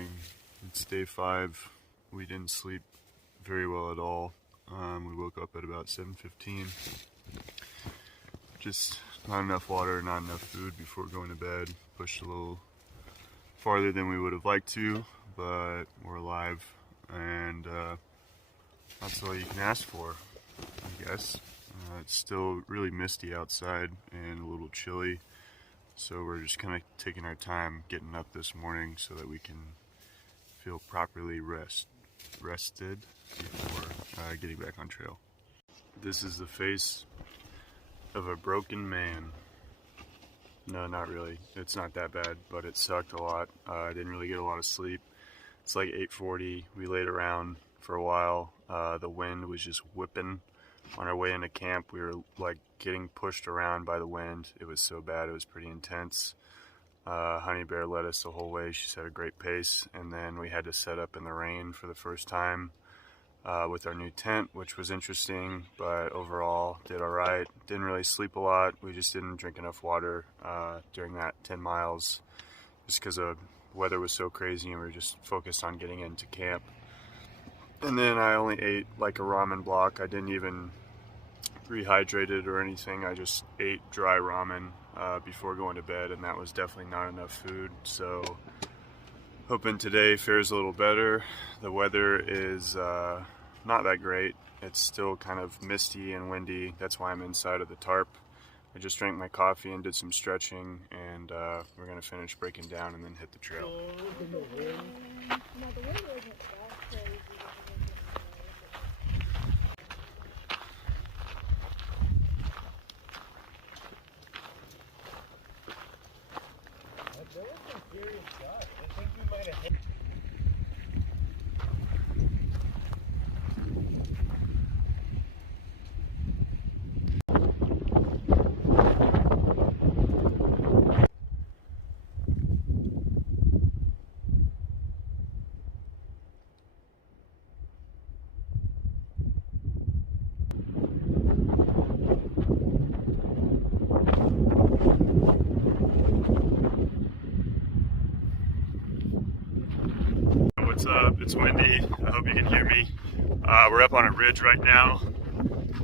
morning. It's day 5. We didn't sleep very well at all. We woke up at about 7:15. Just not enough water, not enough food before going to bed. Pushed a little farther than we would have liked to, but we're alive, and that's all you can ask for, I guess. It's still really misty outside and a little chilly, so we're just kind of taking our time getting up this morning so that we can feel properly rested before getting back on trail. This is the face of a broken man. No, not really. It's not that bad, but it sucked a lot. I didn't really get a lot of sleep. It's like 8:40. We laid around for a while. The wind was just whipping. On our way into camp, we were like getting pushed around by the wind. It was so bad. It was pretty intense. Honey Bear led us the whole way. She set a great pace, and then we had to set up in the rain for the first time with our new tent, which was interesting, but overall did all right. Didn't really sleep a lot. We just didn't drink enough water during that 10 miles just because the weather was so crazy, and we were just focused on getting into camp. And then I only ate like a ramen block. I didn't even rehydrate it or anything. I just ate dry ramen before going to bed, and that was definitely not enough food. So hoping today fares a little better. The weather is not that great. It's still kind of misty and windy. That's why I'm inside of the tarp. I just drank my coffee and did some stretching, and we're gonna finish breaking down and then hit the trail. What's up? It's windy. I hope you can hear me. We're up on a ridge right now.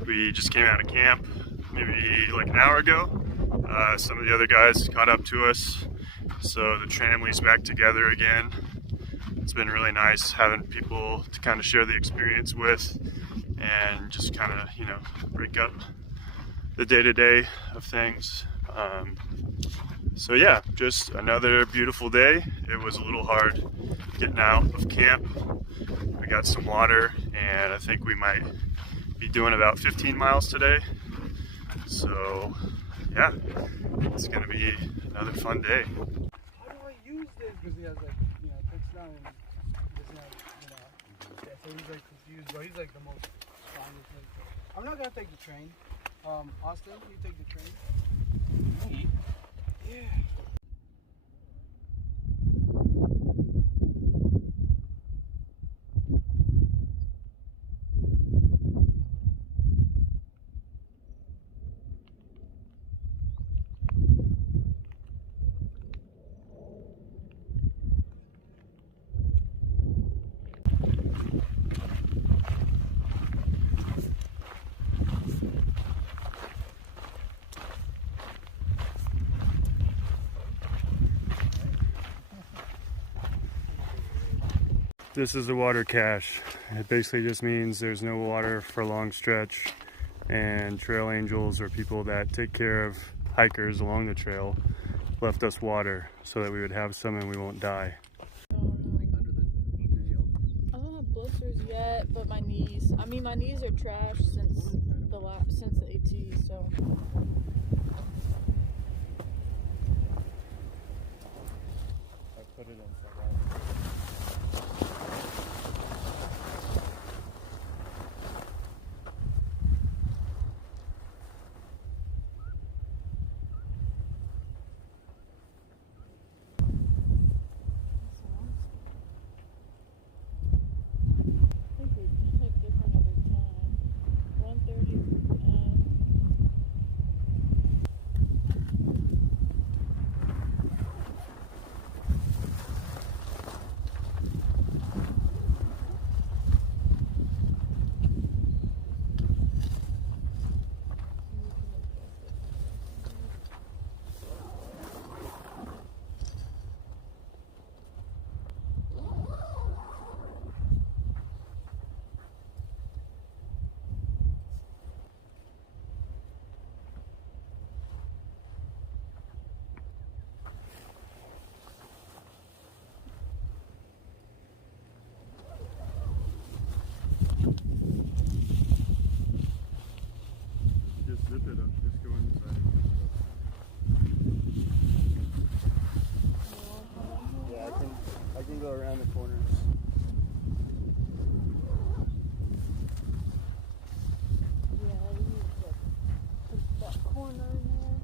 We just came out of camp maybe like an hour ago. Some of the other guys caught up to us, so the family's back together again. It's been really nice having people to kind of share the experience with and just kind of, break up the day-to-day of things. So yeah, just another beautiful day. It was a little hard getting out of camp. We got some water, and I think we might be doing about 15 miles today. So yeah, it's gonna be another fun day. How do I use this? Because he has like, touchdown and doesn't have, yeah, so he's like confused, but he's like the most strongest. I'm not gonna take the train. Austin, you take the train? Me? Yeah. This is the water cache. It basically just means there's no water for a long stretch, and trail angels, or people that take care of hikers along the trail, left us water so that we would have some and we won't die. I don't have blisters yet, but my knees are trash since the AT, so. I put it inside out. can go around the corner. Yeah, you need to put that corner in there.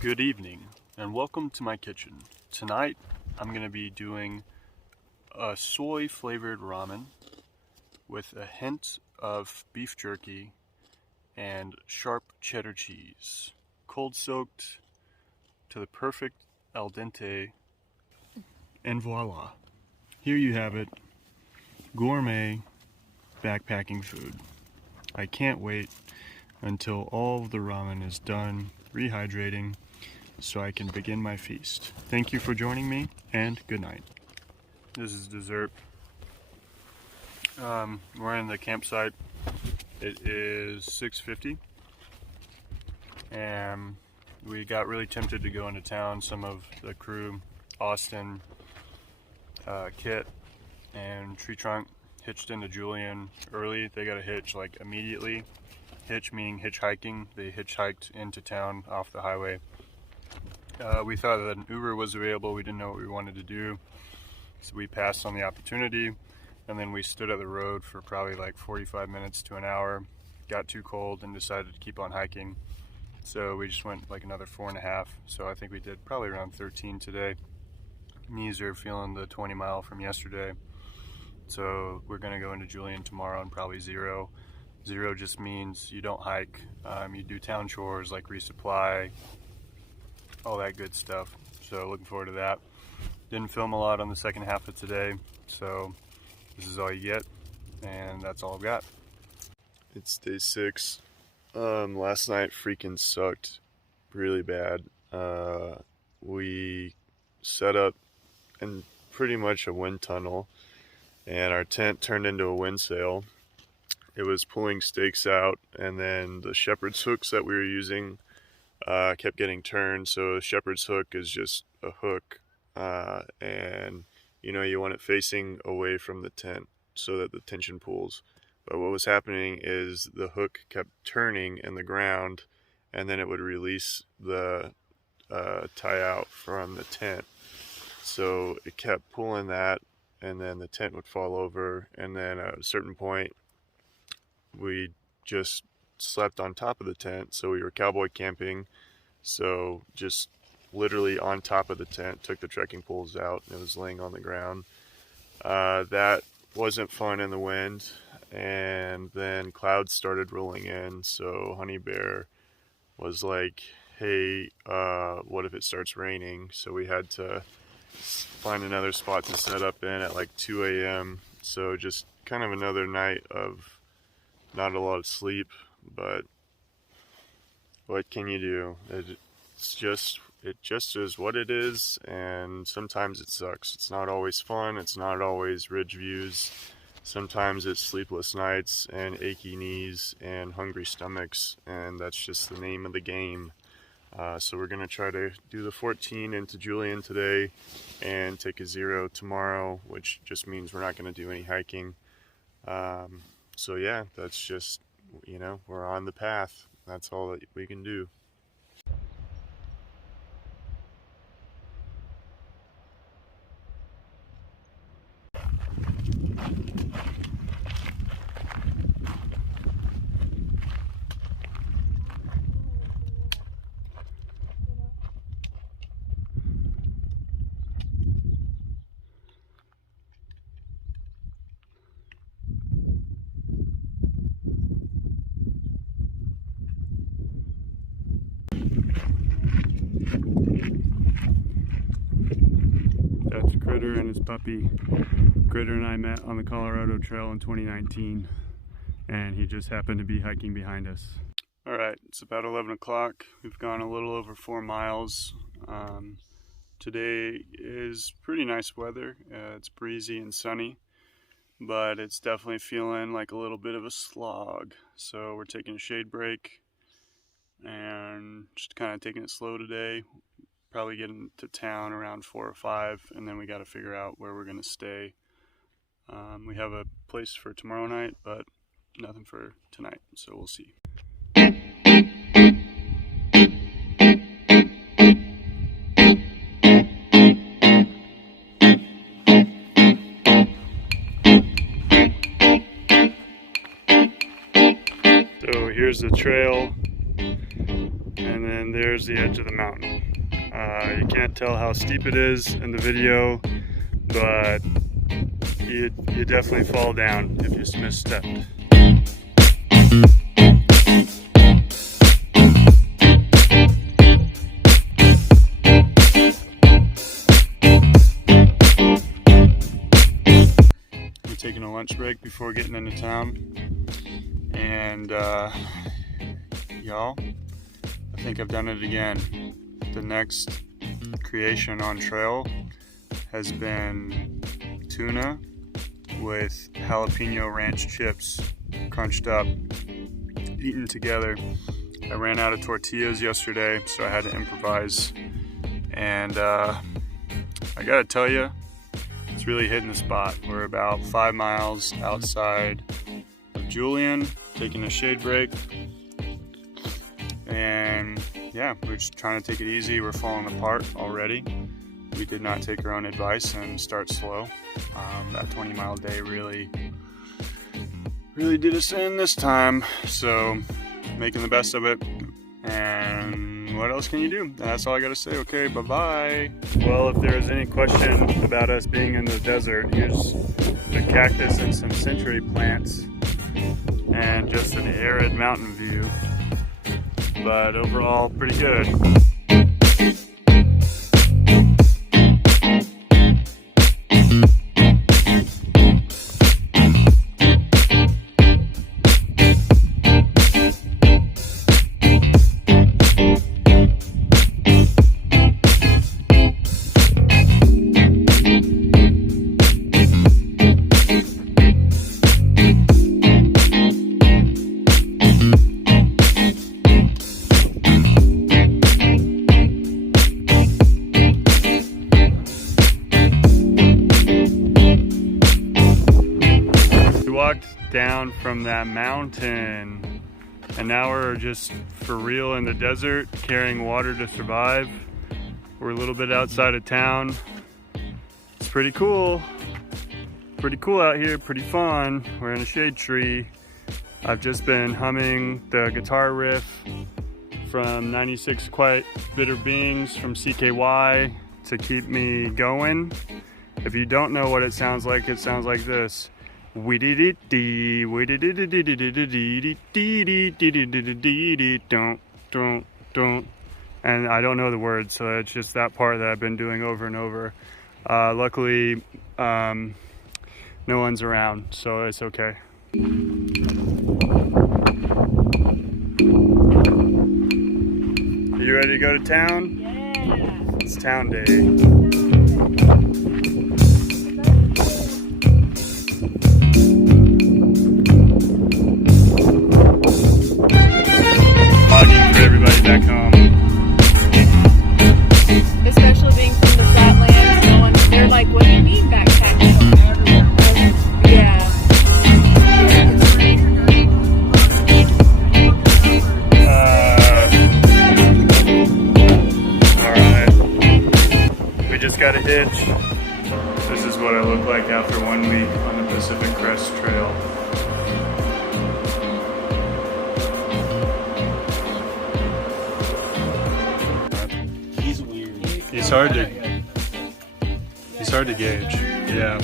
Good evening and welcome to my kitchen. Tonight I'm going to be doing a soy flavored ramen with a hint of beef jerky and sharp cheddar cheese, cold soaked to the perfect al dente, and voila, here you have it, gourmet backpacking food. I can't wait until all of the ramen is done rehydrating so I can begin my feast. Thank you for joining me and good night. This is dessert. We're in the campsite. It is 6:50 and we got really tempted to go into town. Some of the crew, Austin, Kit, and Tree Trunk hitched into Julian early. They got a hitch like immediately. Hitch meaning hitchhiking. They hitchhiked into town off the highway. We thought that an Uber was available. We didn't know what we wanted to do, so we passed on the opportunity, and then we stood at the road for probably like 45 minutes to an hour. Got too cold and decided to keep on hiking, so we just went like another 4.5. So I think we did probably around 13 today. Knees are feeling the 20 mile from yesterday, so we're gonna go into Julian tomorrow and probably zero. Zero just means you don't hike. You do town chores like resupply, all that good stuff. So looking forward to that. Didn't film a lot on the second half of today, so this is all you get, and that's all I've got. It's day 6. Last night freaking sucked really bad. We set up in pretty much a wind tunnel, and our tent turned into a wind sail. It was pulling stakes out, and then the shepherd's hooks that we were using kept getting turned. So a shepherd's hook is just a hook, and you want it facing away from the tent so that the tension pulls. But what was happening is the hook kept turning in the ground, and then it would release the tie out from the tent. So it kept pulling that, and then the tent would fall over, and then at a certain point we just slept on top of the tent. So we were cowboy camping, so just literally on top of the tent, took the trekking poles out, and it was laying on the ground. That wasn't fun in the wind, and then clouds started rolling in. So Honey Bear was like, hey, what if it starts raining? So we had to find another spot to set up in at like 2 a.m. So just kind of another night of not a lot of sleep, but what can you do? It just is what it is, and sometimes it sucks. It's not always fun. It's not always ridge views. Sometimes it's sleepless nights and achy knees and hungry stomachs, and that's just the name of the game. So we're gonna try to do the 14 into Julian today and take a 0 tomorrow, which just means we're not gonna do any hiking. So yeah, that's just, we're on the path. That's all that we can do. That's Critter and his puppy. Critter and I met on the Colorado Trail in 2019, and he just happened to be hiking behind us. Alright, it's about 11 o'clock. We've gone a little over 4 miles. Today is pretty nice weather. It's breezy and sunny, but it's definitely feeling like a little bit of a slog. So we're taking a shade break and just kind of taking it slow today. Probably getting to town around 4 or 5, and then we got to figure out where we're going to stay. We have a place for tomorrow night, but nothing for tonight, so we'll see. So here's the trail, and then there's the edge of the mountain. You can't tell how steep it is in the video, but you definitely fall down if you misstepped. We're taking a lunch break before getting into town, and y'all, I think I've done it again. The next creation on trail has been tuna with jalapeno ranch chips crunched up, eaten together. I ran out of tortillas yesterday, so I had to improvise, and I gotta tell you, it's really hitting the spot. We're about 5 miles outside of Julian, taking a shade break, and yeah, we're just trying to take it easy. We're falling apart already. We did not take our own advice and start slow. That 20-mile day really did us in this time, so making the best of it. And what else can you do? That's all I gotta say. Okay, bye-bye. Well, if there's any question about us being in the desert, here's the cactus and some century plants and just an arid mountain view. But overall, pretty good. Down from that mountain, and now we're just for real in the desert, carrying water to survive. We're a little bit outside of town. It's pretty cool out here, pretty fun. We're in a shade tree. I've just been humming the guitar riff from 96 Quiet Bitter Beings from CKY to keep me going. If you don't know what it sounds like this. Don't. And I don't know the words, so it's just that part that I've been doing over and over. Luckily, no one's around, so it's okay. You ready to go to town? Yeah. It's town day. Back home. Especially being from the flatlands, they're like, what do you mean backpacking? Yeah. Alright. We just got a hitch. This is what I look like after 1 week on the Pacific Crest Trail. He's hard to gauge. Yeah.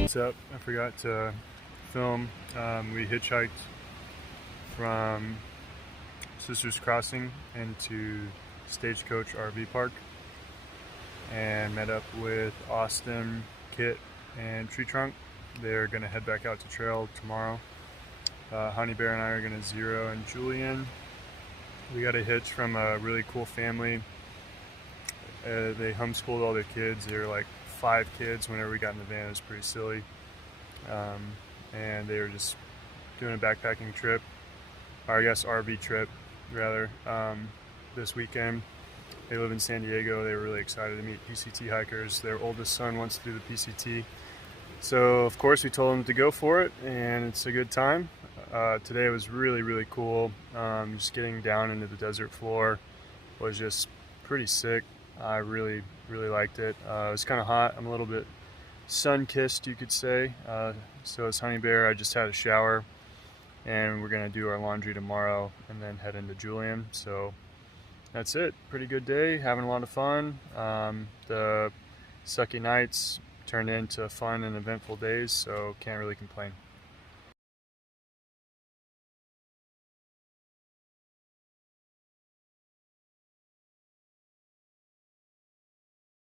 What's up? I forgot to film. We hitchhiked from Sisters Crossing into Stagecoach RV Park and met up with Austin, Kit, and Tree Trunk. They're gonna head back out to trail tomorrow. Honey Bear and I are gonna zero and Julian. We got a hitch from a really cool family. They homeschooled all their kids. They were like 5 kids whenever we got in the van. It was pretty silly. And they were just doing a backpacking trip, or I guess RV trip rather, this weekend. They live in San Diego. They were really excited to meet PCT hikers. Their oldest son wants to do the PCT. So of course we told them to go for it, and it's a good time. Today was really cool. Just getting down into the desert floor was just pretty sick. I really liked it. It was kind of hot. I'm a little bit sun-kissed, you could say. So as Honey Bear, I just had a shower, and we're gonna do our laundry tomorrow and then head into Julian. So that's it. Pretty good day, having a lot of fun. The sucky nights turned into fun and eventful days, so can't really complain.